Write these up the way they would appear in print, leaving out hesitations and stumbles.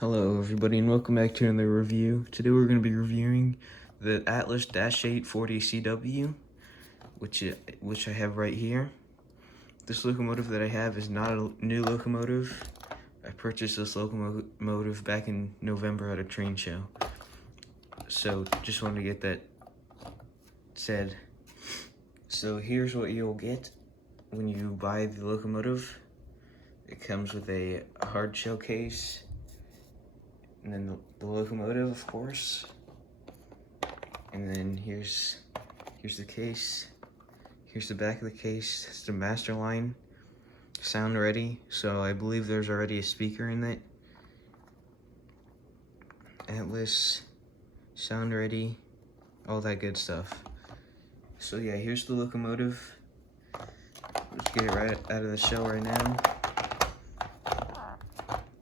Hello everybody and welcome back to another review. Today we're going to be reviewing the Atlas Dash-8 40CW, which I have right here. This locomotive that I have is not a new locomotive. I purchased this locomotive back in November at a train show. So just wanted to get that said. So here's what you'll get when you buy the locomotive. It comes with a hard shell case, and then the locomotive, of course, and then here's the case. Here's the back of the case. It's the master line, sound ready. So I believe there's already a speaker in it. Atlas, sound ready, all that good stuff. So yeah, here's the locomotive. Let's get it right out of the shell right now,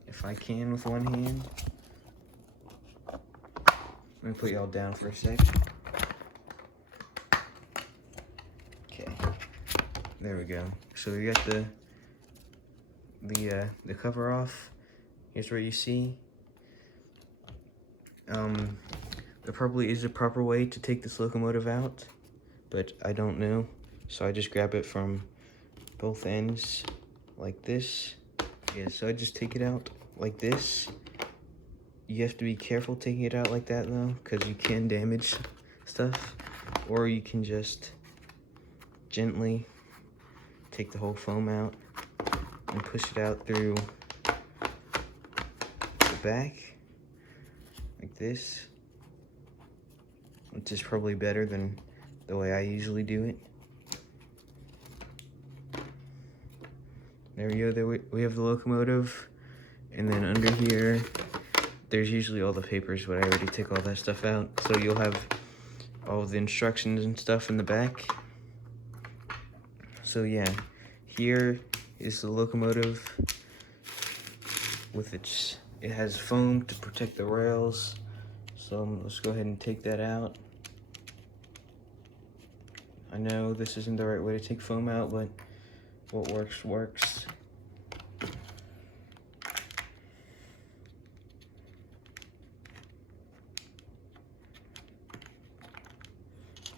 if I can with one hand. Let me put y'all down for a sec. Okay, there we go. So we got the cover off. Here's where you see. There probably is a proper way to take this locomotive out, but I don't know. So I just grab it from both ends like this. Yeah, so I just take it out like this. You have to be careful taking it out like that though, because you can damage stuff. Or you can just gently take the whole foam out and push it out through the back like this, which is probably better than the way I usually do it. There we go. There we have the locomotive, and then under here there's usually all the papers, but I already took all that stuff out. So you'll have all the instructions and stuff in the back. So yeah, here is the locomotive with it has foam to protect the rails. So let's go ahead and take that out. I know this isn't the right way to take foam out, but what works, works.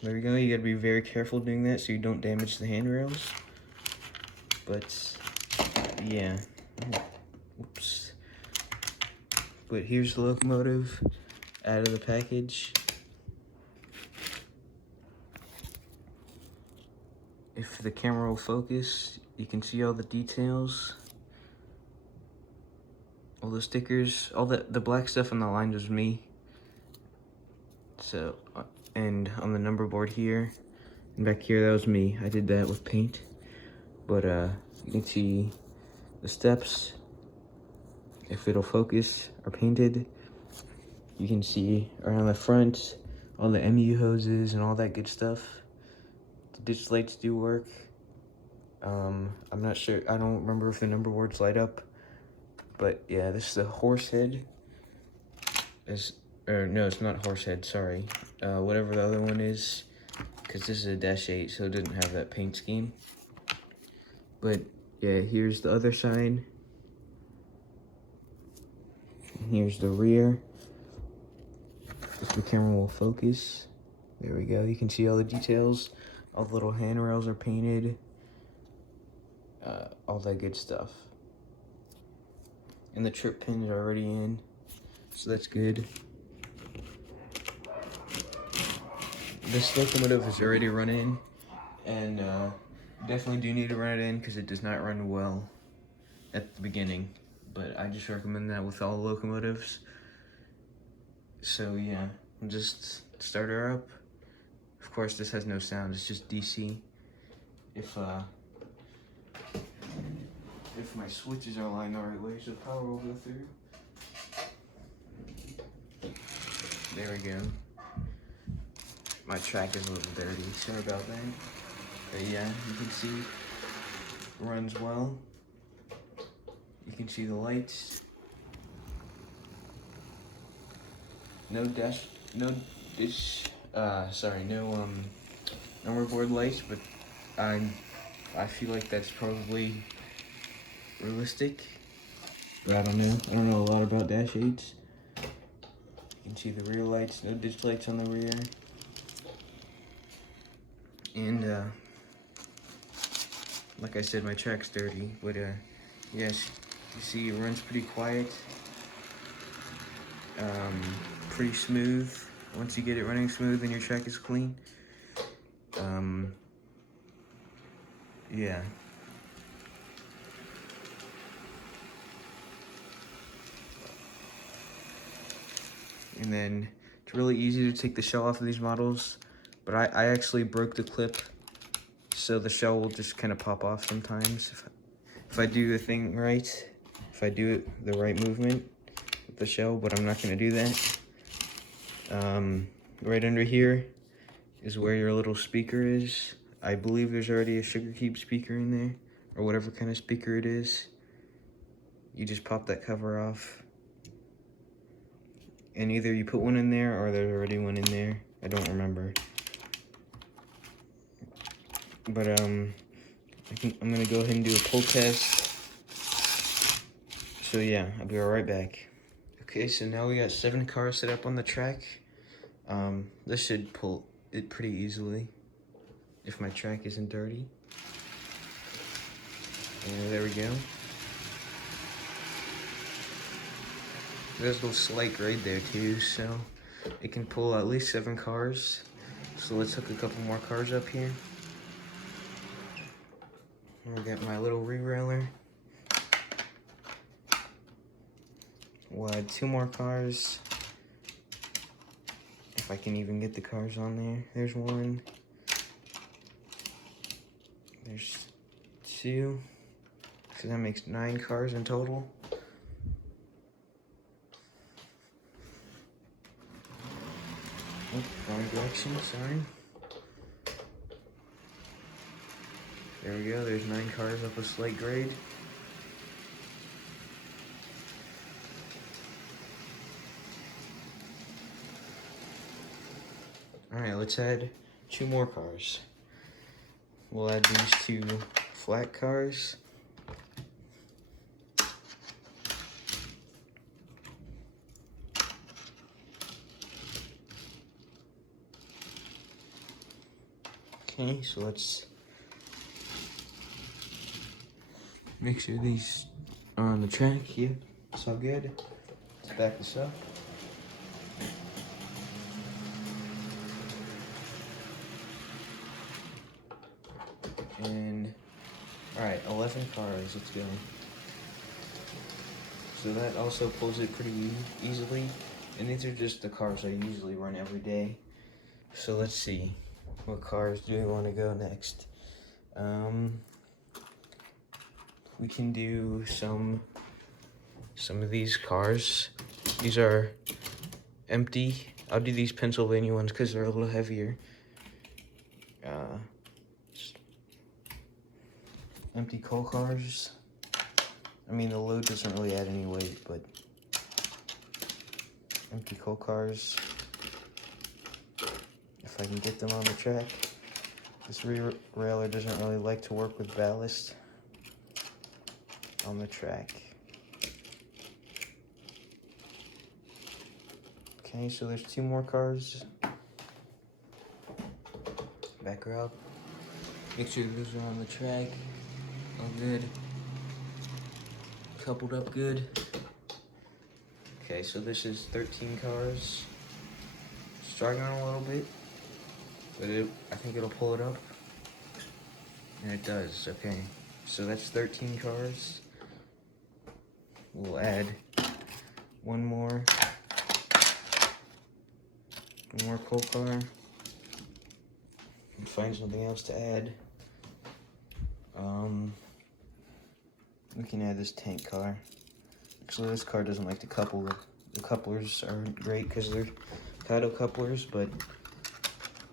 There we go. You gotta be very careful doing that so you don't damage the handrails. But yeah, oops. But here's the locomotive out of the package. If the camera will focus, you can see all the details, all the stickers, all the black stuff on the line was me. So, and on the number board here and back here, that was me. I did that with paint. But you can see the steps, if it'll focus, are painted. You can see around the front all the MU hoses and all that good stuff. The ditch lights do work. I'm not sure, I don't remember if the number boards light up, but yeah, this is the horse head. Or no, it's not horse head, sorry. Whatever the other one is, because this is a Dash-8, so it didn't have that paint scheme. But yeah, here's the other side. And here's the rear. If the camera will focus. There we go. You can see all the details. All the little handrails are painted. All that good stuff. And the trip pins are already in, so that's good. This locomotive is already running, and definitely do need to run it in because it does not run well at the beginning. But I just recommend that with all locomotives. So yeah, just start her up. Of course, this has no sound, it's just DC. If my switches are aligned the right way, so power will go through. There we go. My track is a little dirty, sorry about that. But yeah, you can see it runs well. You can see the lights. No number board lights, but I feel like that's probably realistic. But I don't know. I don't know a lot about Dash-8s. You can see the rear lights, no ditch lights on the rear. And like I said, my track's dirty, but yes, you see it runs pretty quiet, pretty smooth. Once you get it running smooth and your track is clean, yeah. And then it's really easy to take the shell off of these models, but I actually broke the clip, so the shell will just kind of pop off sometimes. If I do the thing right, if I do it the right movement with the shell, but I'm not gonna do that. Right under here is where your little speaker is. I believe there's already a Sugar Cube speaker in there, or whatever kind of speaker it is. You just pop that cover off, and either you put one in there or there's already one in there. I don't remember. But I'm gonna go ahead and do a pull test. So yeah, I'll be right back. Okay, so now we got 7 cars set up on the track. This should pull it pretty easily if my track isn't dirty. And there we go. There's a little slight grade there too, so it can pull at least 7 cars. So let's hook a couple more cars up here. And we got my little re-railer. We'll add 2 more cars. If I can even get the cars on there. There's 1. There's 2. So that makes 9 cars in total. Oh, wrong direction, sorry. There we go, there's 9 cars up a slight grade. Alright, let's add 2 more cars. We'll add these 2 flat cars. Okay, so let's make sure these are on the track. Yeah, it's all good. Let's back this up. And, alright, 11 cars, let's go. So that also pulls it pretty easily. And these are just the cars I usually run every day. So let's see, what cars do we want to go next? We can do some of these cars. These are empty. I'll do these Pennsylvania ones because they're a little heavier. Empty coal cars. I mean, the load doesn't really add any weight, but empty coal cars. If I can get them on the track. This rear railer doesn't really like to work with ballast on the track. Okay, so there's 2 more cars. Back her up. Make sure those are on the track. All good. Coupled up good. Okay, so this is 13 cars. Struggling a little bit, but I think it'll pull it up. And it does, okay. So that's 13 cars. We'll add one more coal car. And find something else to add. We can add this tank car. Actually, this car doesn't like to couple. The couplers aren't great because they're Kato couplers, but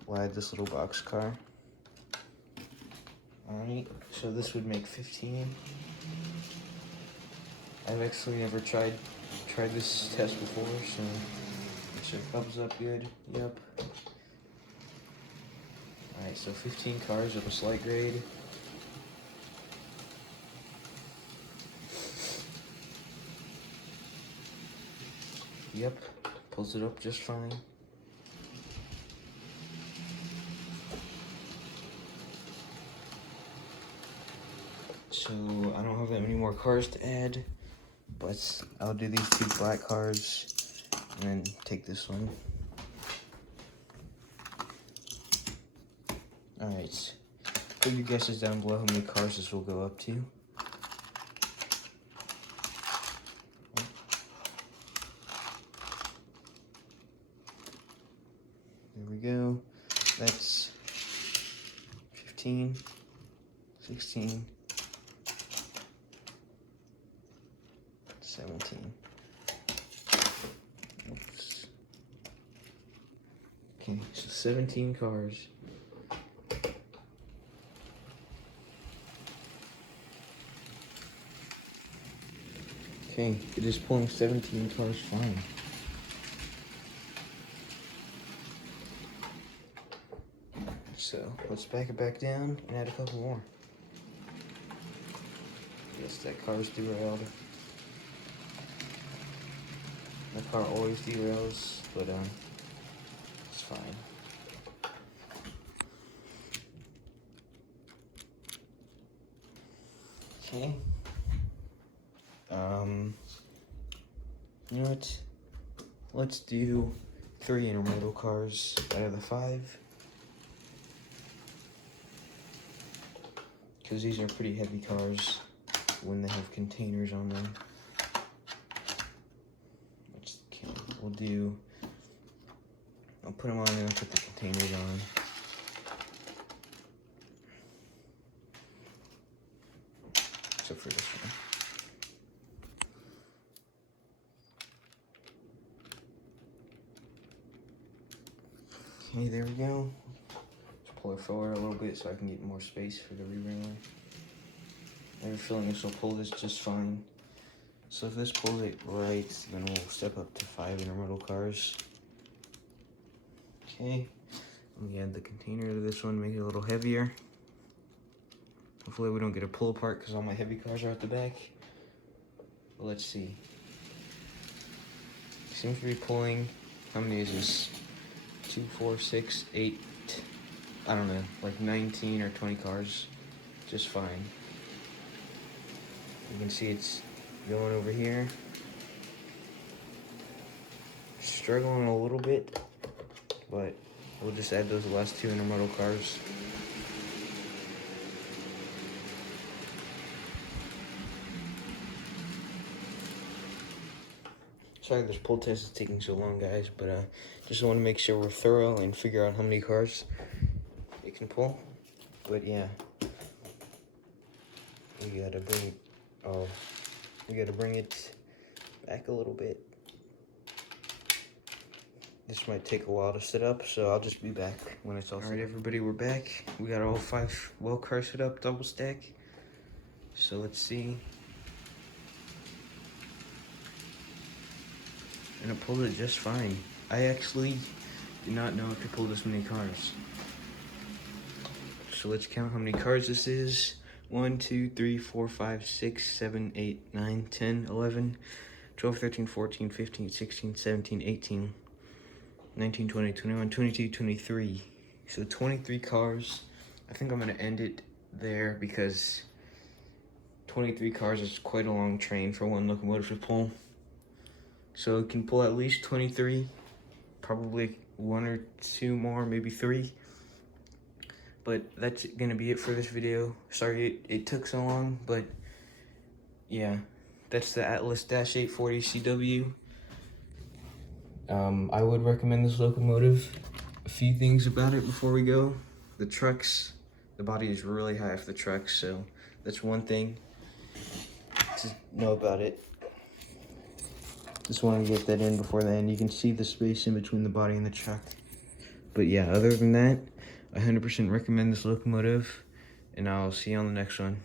we'll add this little box car. Alright, so this would make 15. I've actually never tried this test before, so make sure it comes up good. Yep. Alright, so 15 cars of a slight grade. Yep, pulls it up just fine. So I don't have that many more cars to add, but I'll do these 2 black cars and then take this one. Alright, put your guesses down below how many cars this will go up to. There we go. That's 15, 16, 17. Oops. Okay, so 17 cars. Okay, it is pulling 17 cars fine. So let's back it back down and add a couple more. Yes, that car's derailed. That car always derails, but it's fine. Okay. You know what? Let's do 3 intermodal cars out of the 5. Because these are pretty heavy cars when they have containers on them. I'll put them on and put the containers on. Except for this one. Okay, there we go. Let's pull it forward a little bit so I can get more space for the rerouter. I have a feeling this will pull this just fine. So if this pulls it right, then we'll step up to 5 intermodal cars. Okay, let me add the container to this one, make it a little heavier. Hopefully we don't get a pull apart because all my heavy cars are at the back. But let's see. Seems to be pulling, how many is this? 2, 4, 6, 8, I don't know, like 19 or 20 cars, just fine. You can see it's going over here. Struggling a little bit, but we'll just add those last 2 intermodal cars. Sorry this pull test is taking so long, guys, but just want to make sure we're thorough and figure out how many cars it can pull. But yeah, we gotta bring it back a little bit. This might take a while to set up, so I'll just be back when it's all set. Alright everybody, we're back. We got all 5 well cars set up, double stack. So let's see. And it pulled it just fine. I actually did not know it could pull this many cars. So let's count how many cars this is. 1, 2, 3, 4, 5, 6, 7, 8, 9, 10, 11, 12, 13, 14, 15, 16, 17, 18, 19, 20, 21, 22, 23. So 23 cars. I think I'm gonna end it there because 23 cars is quite a long train for one locomotive to pull. So it can pull at least 23, probably 1 or 2 more, maybe 3. But that's gonna be it for this video. Sorry it took so long, but yeah, that's the Atlas Dash-8 40CW. I would recommend this locomotive. A few things about it before we go. The trucks, the body is really high off the trucks, so that's one thing to know about it. Just want to get that in before the end. You can see the space in between the body and the truck. But yeah, other than that, I 100% recommend this locomotive, and I'll see you on the next one.